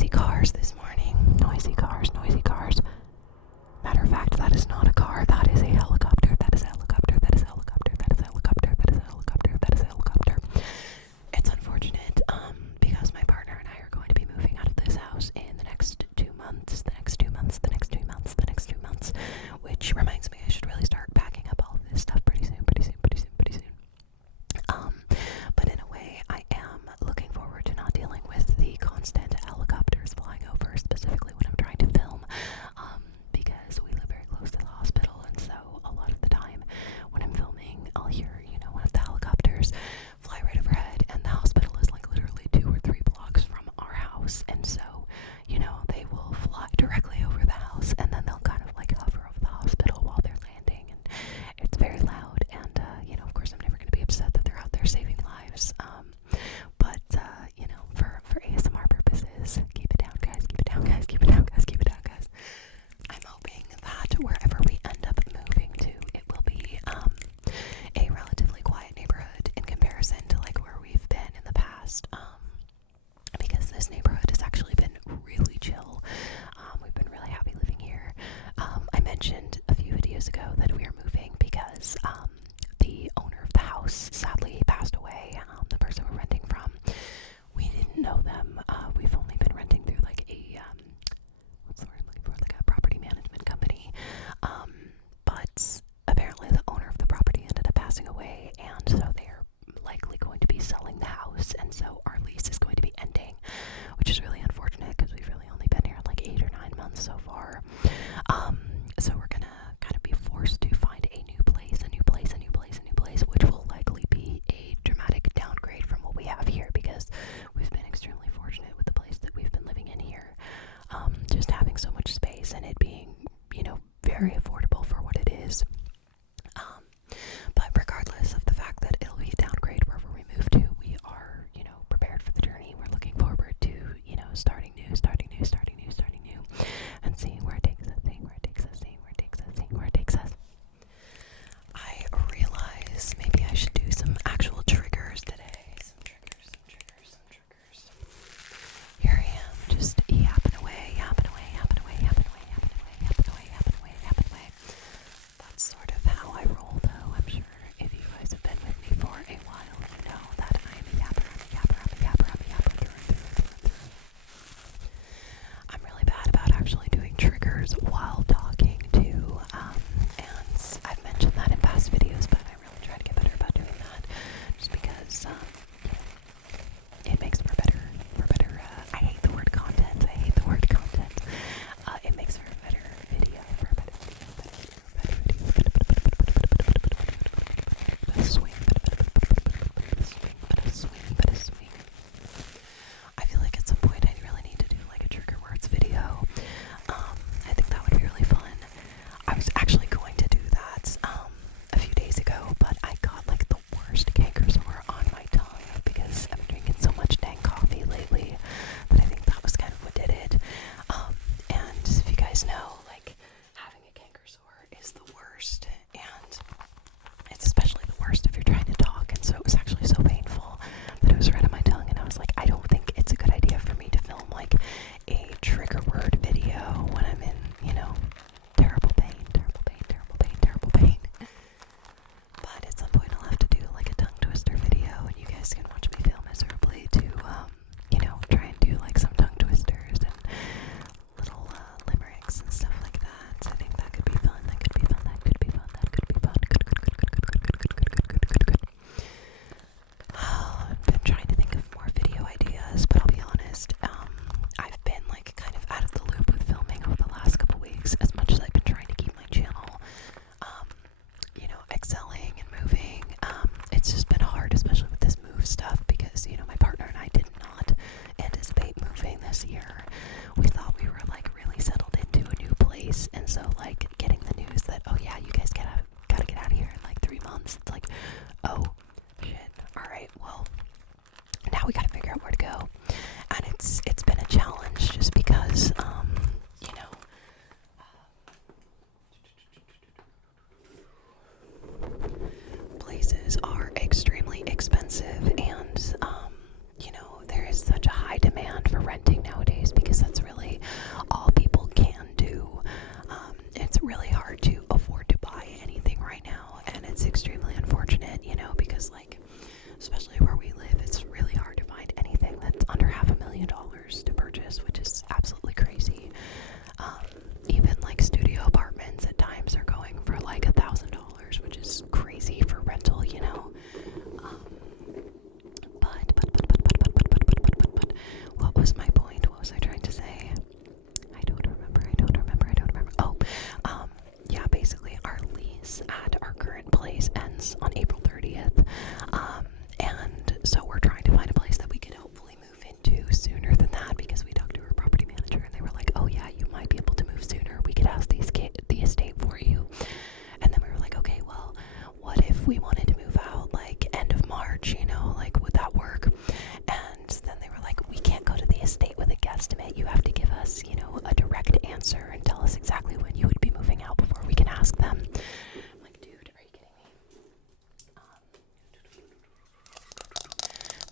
noisy cars this morning. Noisy cars, noisy cars. Matter of fact, that is not a car. That is a helicopter. That is a helicopter. That is a helicopter. That is a helicopter. That is a helicopter. That is a helicopter. It's unfortunate, because my partner and I are going to be moving out of this house in the next 2 months. Which reminds me, I should really start packing up all of this stuff pretty soon. But in a way, I am looking forward to not dealing with the constant helicopters flying over, specifically when I'm trying to film, because we live very close to the hospital, and so a lot of the time when I'm filming, I'll hear, one of the helicopters fly right overhead, and the hospital is like literally 2 or 3 blocks from our house, and so, they will fly directly over the house, and then they'll kind of like hover over the hospital while they're landing, and it's very loud, and, of course I'm never going to be upset that they're out there saving lives, but, for ASMR purposes, keep it down, guys, keep it down, guys, keep it down, guys, keep it down, guys. I'm hoping that wherever we end up moving to, it will be, a relatively quiet neighborhood in comparison to, like, where we've been in the past, because this neighborhood has actually been really chill. We've been really happy living here. I mentioned a few videos ago that we are moving because, the owner of the house sadly passed away. The person we're renting from, we didn't know them. We've only been renting through like a, what's the word I'm looking for? Like a property management company. But apparently the owner of the property ended up passing away, and so they're likely going to be selling the house, and so our lease is going to be ending, which is really unfortunate because we've really only been here like 8 or 9 months so far. So we're gonna kind of be forced to find a new place, which will likely be a dramatic downgrade from what we have here, because we've been extremely fortunate with the place that we've been living in here. Just having so much space and it being, very affordable for what it is. But regardless of the fact that it'll be a downgrade wherever we move to, we are, prepared for the journey. We're looking forward to, starting new, and seeing where it takes us, I realize maybe I should do some actual triggers today. Some triggers. Here I am, just yapping away. That's sort of how I roll, though. I'm sure if you guys have been with me for a while, you know that I am a yapper through and through. I'm really bad about actually doing triggers while talking too, and I've mentioned that in past videos, but I really try to get better about doing that, just because, it makes for better, I hate the word content, it makes for a better video, swing. I feel like at some point I really need to do like a trigger words video. I think that would be really fun. I was actually going to do that a few days ago, but I got like the worst canker sore on my tongue because I've been drinking so much dang coffee lately that I think that was kind of what did it. And if you guys know, like, having a canker sore is the worst, and it's especially the worst if you're trying to talk, and so it was actually so painful that it was right on my tongue, and I was like, I don't think it's a good idea for me to film like a trigger word video when I'm in, terrible pain. But at some point I'll have to do like a tongue twister video, and you guys can watch me fail miserably to, try and do like some tongue twisters and little limericks and stuff like that. I think that could be fun. I've been trying to think of more video ideas, but I'll be honest, I've been like kind of out of the loop with filming over the last couple weeks, as much as I've been trying to keep my channel, excelling and moving. It's just been hard, especially with this move stuff, because, my partner and I did not anticipate moving this year. We thought we were like really settled into a new place, and so like getting the news that, oh yeah, you guys gotta get out of here in like 3 months, it's like, oh shit, alright, well, now we gotta figure out where to go. And it's been a challenge just because, places are extremely expensive, and there is such a high demand for renting nowadays because was my point? What was I trying to say? I don't remember. Oh, yeah, basically our lease at our current place ends on April 30th. And so we're trying to find a place that we could hopefully move into sooner than that, because we talked to our property manager and they were like, oh yeah, you might be able to move sooner. We could ask the estate for you. And then we were like, okay, well, what if we wanted to move out like end of March, like would that work? And then they were like, we can't go to the estate with a guesstimate. You have to give us, a direct answer and tell us exactly when you would be moving out before we can ask them. I'm like, dude, are you kidding me?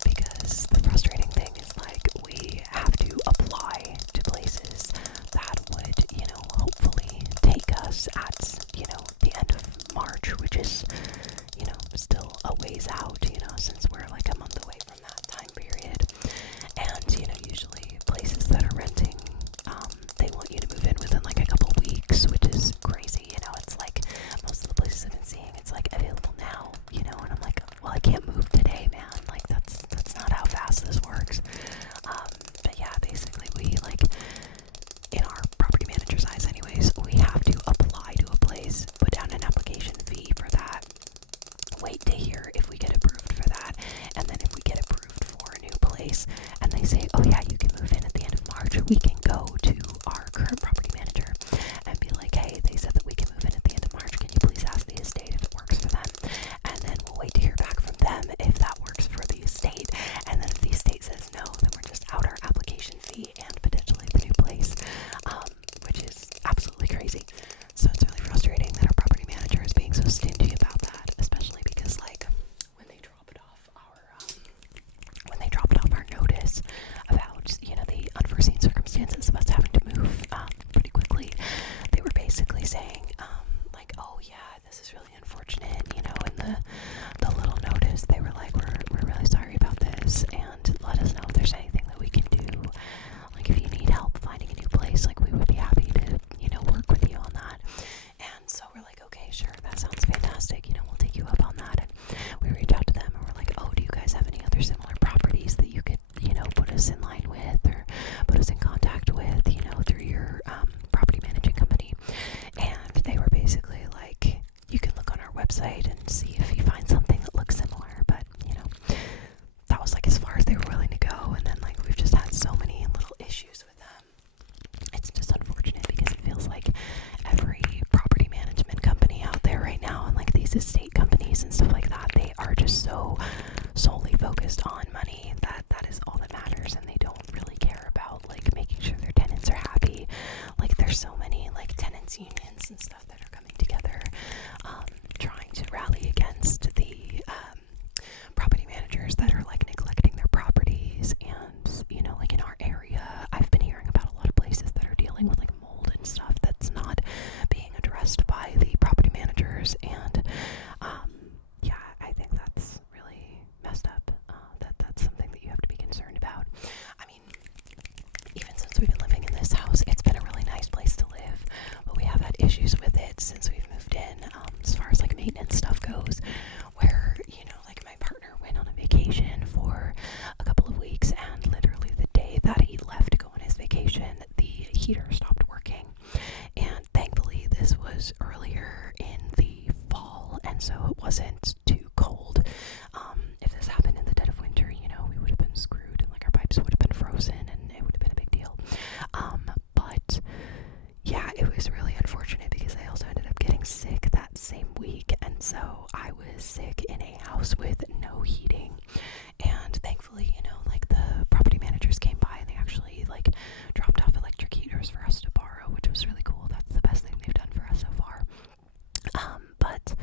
Because the frustrating thing is, like, we have to apply to places that would, hopefully take us at, the end of March, which is, still a ways out, since we're like a month away from that time period. And, usually places that are renting, they want you to move in within like a couple weeks, which is crazy. It's like most of the places I've been seeing, it's like available now, and I'm like, well, I can't move today, man. Like that's not how fast this works. But yeah, basically we like, in our property manager's eyes anyways, we have to apply to a place, put down an application fee for that, wait to hear if we get approved for that, and then if we get approved for a new place and they say, oh yeah, you can move in at the end of March, we can go to our current property manager and be like, hey, they said that we can move in at the end of March, can you please ask the estate if it works for them? And then we'll wait to hear back from them if that works for the estate, and then if the estate says no, then we're just out our application fee and potentially the new place, which is absolutely crazy. So it's really frustrating that our property manager is being so stingy about that, especially because like when they dropped off our notice about the unforeseen circumstances of us having to move pretty quickly, they were basically saying like, oh yeah, this is really unfortunate, in the little notice they were like, we're really sorry about this, and let us know if there's anything that we can do, like if you need help finding a new place, like we would be happy to work with you on that. And so we're like, okay, sure, that sounds fantastic, we'll take you up on that. And we reach out to them and we're like, oh, do you guys have any other similar properties that you could put us in line with or put us in contact with through your property managing company? And they were basically like, you can look on our website and see if you find something that looks similar, but that was like as far as they were willing to go. And then like we've just had so many little issues with them. It's just unfortunate because it feels like every property management company out there right now, and like these estate companies and stuff like that, they are just so solely focused on money that is all that matters, and they don't really care about like making sure their tenants are happy. Like there's so many like tenants unions and stuff that are coming together, trying to rally against the property managers that are like neglecting their properties. And like in our area, I've been hearing about a lot of places that are dealing with like mold and stuff that's not being addressed by the property managers. And yeah, I think that's really messed up. That's something that you have to be concerned about. I mean, even since we've been living in this house, it's been a really nice place to live, but we have had issues with it since we've moved in, as far as like maintenance stuff goes, where like my partner went on a vacation for a couple of weeks, and literally the day that he left to go on his vacation, the heater stopped working. And thankfully this was earlier in the fall, and so it wasn't too cold. If this happened in the dead of winter, we would have been screwed, and like our pipes would have been frozen, and it would have been a big deal. But yeah, it was really unfortunate because I also ended up getting sick that same week, and so I was sick in a house with no heating. And thankfully, like the property managers came by and they actually like dropped off electric heaters for us to borrow, which was really cool. That's the best thing they've done for us so far. But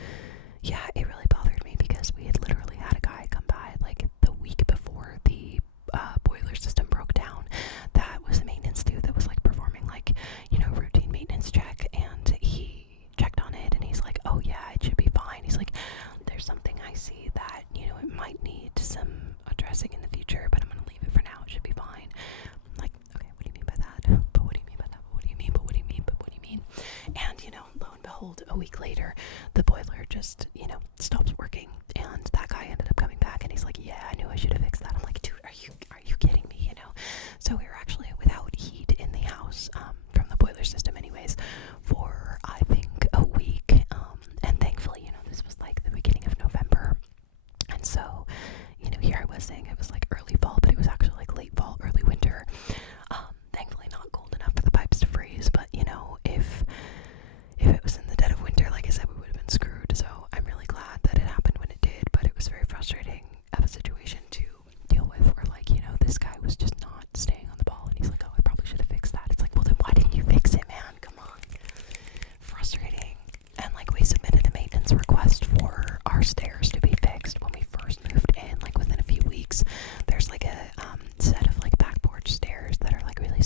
yeah, it really bothered me because we had literally had a guy come by like the week before the boiler system broke down. That was a maintenance dude that was like performing like routine maintenance check, and he checked on it and he's like, oh yeah, it should be fine. He's like, there's something I see that it might need some addressing in the future, but I'm gonna leave it for now, it should be fine. I'm like, okay, what do you mean by that? But what do you mean by that? But what do you mean? But what do you mean? But what do you mean? And lo and behold, a week later the boiler just stops working, and that guy ended up coming back and he's like, yeah, I knew I should have fixed that. I'm like, dude, are you kidding me? So we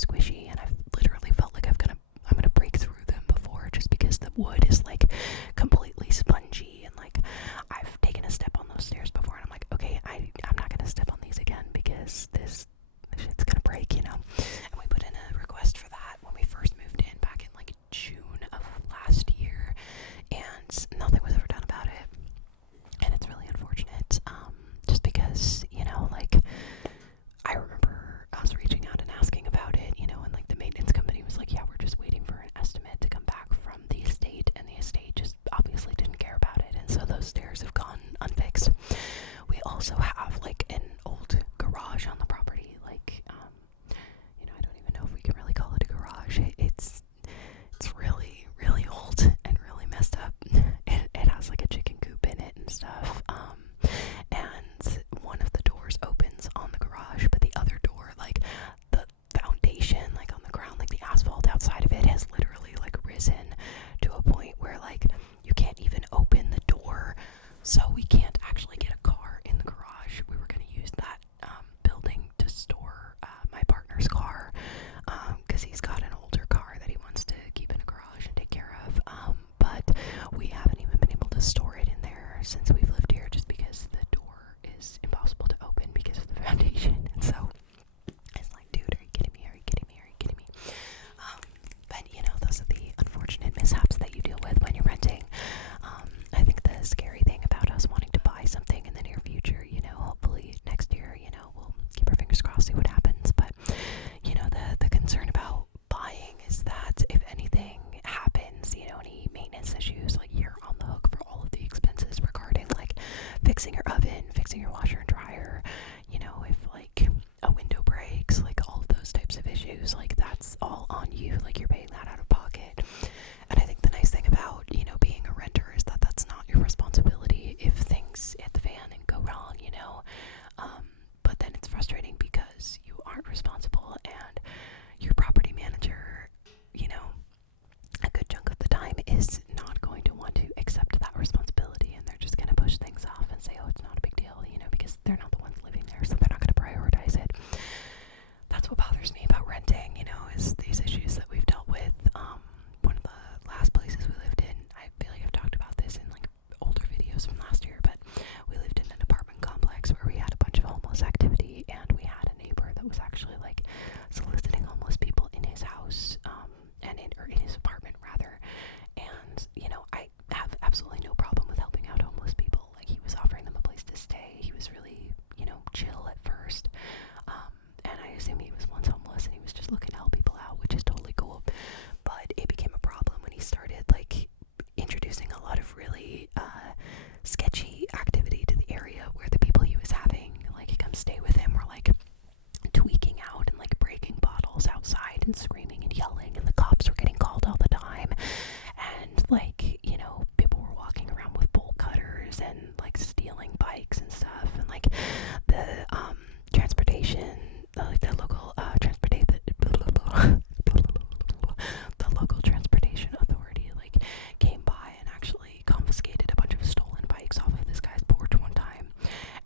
squishy, and I've literally felt like I'm gonna break through them before, just because the wood is like completely spongy, and like I've taken a step on those stairs before, and I'm like, okay, I'm not gonna step on these again because this shit's gonna break, you know. And we put in a request for that when we first moved in back in like June of last year, and nothing was ever done about it. And it's really unfortunate, just because, you know, like, I remember us reaching out and asking about it, you know, and like the maintenance company was like, yeah, we're just waiting for an estimate to come back from the estate, and the estate just obviously didn't care about it, and so those stairs have gone unfixed. We also have like an old garage on the property, like, you know, I don't even know if we can really call it a garage. It's really, really old and really messed up. It has like a chicken coop in it and stuff. And one of the doors opens on the garage, but the other door, like the foundation, like on the ground, like the asphalt outside of it has literally like risen to a point where like you can't even open the door. So we can't actually get a car in the garage. We were going to use that building to store my partner's car, because he's got an older car that he wants to keep in a garage and take care of. But we haven't even been able to store it in there since we've lived here, just because the door is impossible to open because of the foundation. And so it's like, dude, are you kidding me? Are you kidding me? Are you kidding me? But you know, those are the unfortunate mishaps that you deal with when you're renting. I think the scary thing about us wanting to buy something in the near future, you know, hopefully next year, you know, we'll keep our fingers crossed, see what happens. But you know, the concern about buying is that if anything happens, you know, any maintenance issues, like you're on the hook for all of the expenses regarding like fixing your oven, fixing your washer and dryer, you know, if like a window breaks, like all of those types of issues, like that's all on you, like you're paying that out of pocket. And I think the nice thing about, you know, being a renter is that that's not your responsibility if things hit the fan and go wrong, you know. But then it's frustrating because you aren't responsible, and your property manager, you know, a good chunk of the time is not going to want to accept that responsibility, and they're just going to push things off and say, oh, it's not a big deal, you know, because they're not the ones living there, so they're not going to prioritize it. That's what bothers me about renting, you know, is these issues that we've dealt with. One of the last places we lived in, I feel like I've talked about this in like older videos from last year, but we lived in an apartment complex where we had a bunch of homeless activity, and we had a neighbor that was actually like soliciting homeless people in his house, or in his apartment rather. And you know, I have absolutely no problem with helping out homeless people. Like, he was offering them a place to stay. He was really, you know, chill at first. And I assume he was once homeless and he was just looking to help people out, which is totally cool. But it became a problem when he started like introducing a lot of really sketchy activity to the area, where the people he was having like come stay with him were like tweaking out and like breaking bottles outside and screaming and yelling, and the cops were getting called all the time. And like, you know, people were walking around with bolt cutters and like stealing bikes and stuff, and like the transportation, like the local the local transportation authority like came by and actually confiscated a bunch of stolen bikes off of this guy's porch one time.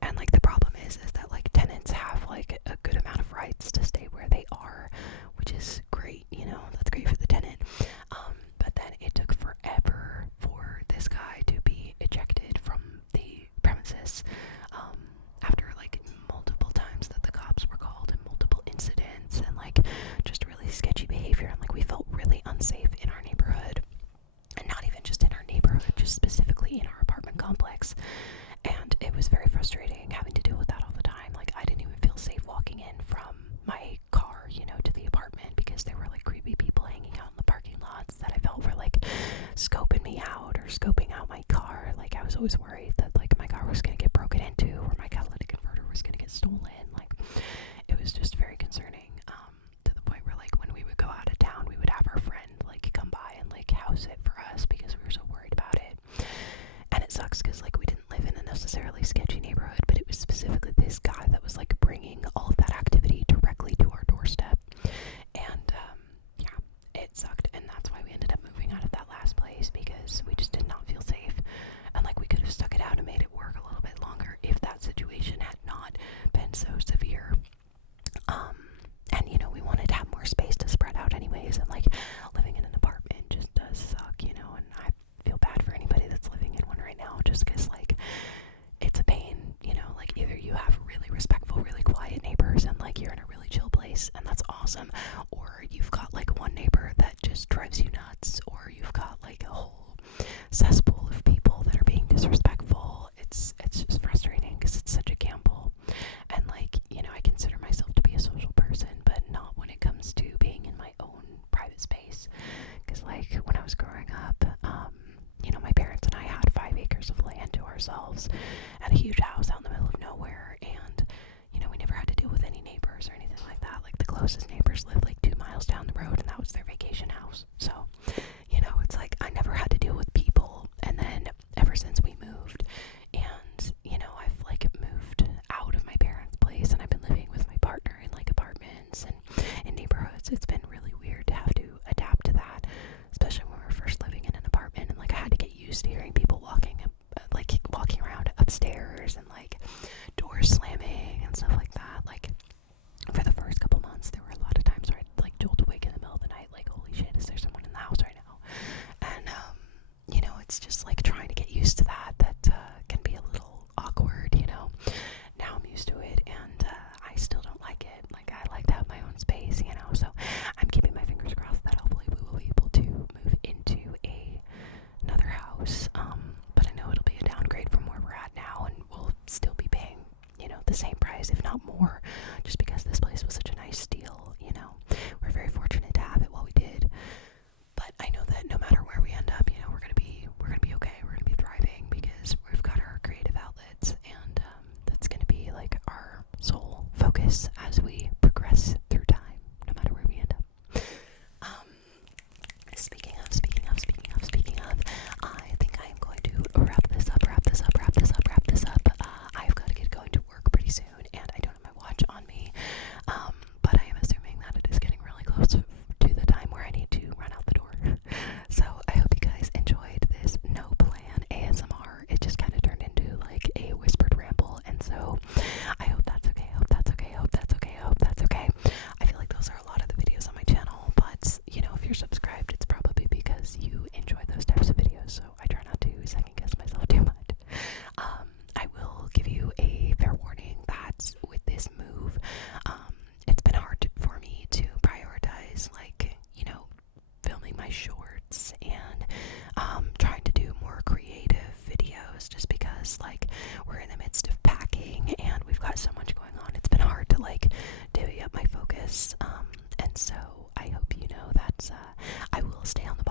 And like the problem is that like tenants have like a good amount of rights to stay where they are, which is great, you know, that's great for the tenant. But then it took forever for this guy to be ejected from the premises, after like multiple times that the cops were called and multiple incidents and like just really sketchy behavior. And like we felt really unsafe in our neighborhood, and not even just in our neighborhood, just specifically in our apartment complex. And it was very frustrating having to deal with that all the time. Like, I didn't even feel safe walking in from my car, you know, to the apartment, because there were like creepy people hanging out in the parking lots that I felt were like scoping me out or scoping out my car. Like, I was always worried that like my car was going to get broken into, or my catalytic converter was going to get stolen. Like, it was just very concerning, to the point where like when we would go out of town, we would have our friend like come by and like house it for us because we were so worried about it. And it sucks because like we didn't live in a necessarily sketchy neighborhood, but it awesome, or you've got like one neighbor that just drives you nuts, or you've got like a whole cesspool of people that are being disrespectful. It's just frustrating because it's such a gamble. And like, you know, I consider myself to be a social person, but not when it comes to being in my own private space. Because like when I was growing up, you know, my parents and I had 5 acres of land to ourselves and a huge house out in the middle of nowhere, and you know, we never had to deal with any neighbors or anything like that. Like the closest neighbors lived like 2 miles down the road, and that was their vacation house. So, you know, it's like I never had to deal with people. And then ever since we moved, and you know, I've like moved out of my parents' place, and I've been living with my partner in like apartments and in neighborhoods. It's been really weird to have to adapt to that, especially when we were first living in an apartment, and like I had to get used to hearing people walking around upstairs, and like doors slamming and stuff like that. Like for the first couple months, there were a lot of times where I'd like jolt awake in the middle of the night, like, holy shit, is there someone in the house right now? And you know, it's just like trying to get used to that can be a little awkward, you know. Now I'm used to it, and I still don't like it. Like, I like to have my own space, you know. So I'm keeping my fingers crossed that hopefully we will be able to move into another house. But I know it'll be a downgrade from where we're at now, and we'll still be paying, you know, the same price, if not more, just because this place was such a nice steal, you know. We're very fortunate to have it while we did. But I know that no matter where we end up, you know, we're gonna be okay. We're gonna be thriving because we've got our creative outlets, and that's gonna be like our sole focus as we progress through time, no matter where we end up. Speaking of, I think I am going to wrap this up. I've got to get going to work pretty soon, and I don't have my watch on me. But I am assuming that it is getting really close to the time where I need to run out the door. So I hope you guys enjoyed this no plan ASMR. It just kind of turned into like a whispered ramble, and so I hope that's okay. I feel like those are a lot of the videos on my channel, but you know, if you're subscribed, it's probably because you enjoy those types of videos, so I try not to second guess myself too much. I will give you a fair warning that with this move, it's been hard for me to prioritize, like, you know, filming my shorts and trying to do more creative videos, just because like we're in the midst of packing and we've got so much going on. It's been hard to like divvy up my focus, and so I hope you know that I will stay on the